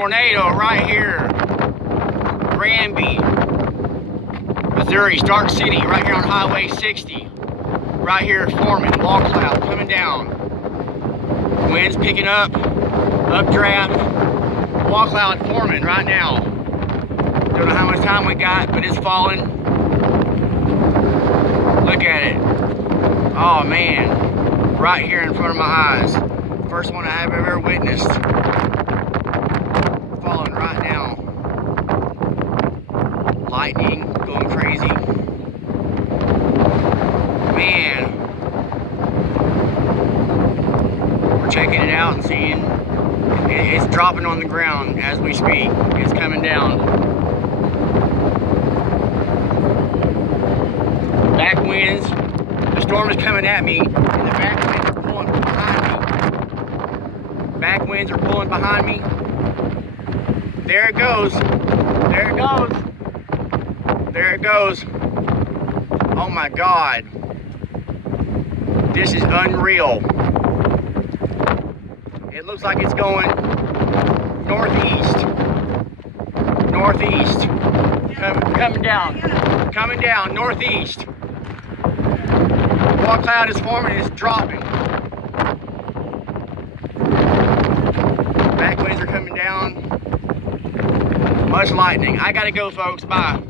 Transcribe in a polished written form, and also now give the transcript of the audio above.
tornado right here. Granby, Missouri, Stark City, right here on Highway 60. Right here, forming, wall cloud coming down. Winds picking up, updraft, wall cloud forming right now. Don't know how much time we got, but it's falling. Look at it. Oh man, right here in front of my eyes. First one I have ever witnessed. Falling right now. Lightning going crazy. Man. We're checking it out and seeing it's dropping on the ground as we speak. It's coming down. Back winds. The storm is coming at me, and the back winds are pulling behind me. Back winds are pulling behind me. There it goes. There it goes. There it goes. Oh my God. This is unreal. It looks like it's going northeast. Northeast. Coming down. Coming down, northeast. Wall cloud is forming, it's dropping. Back winds are coming down. Much lightning. I gotta go, folks. Bye.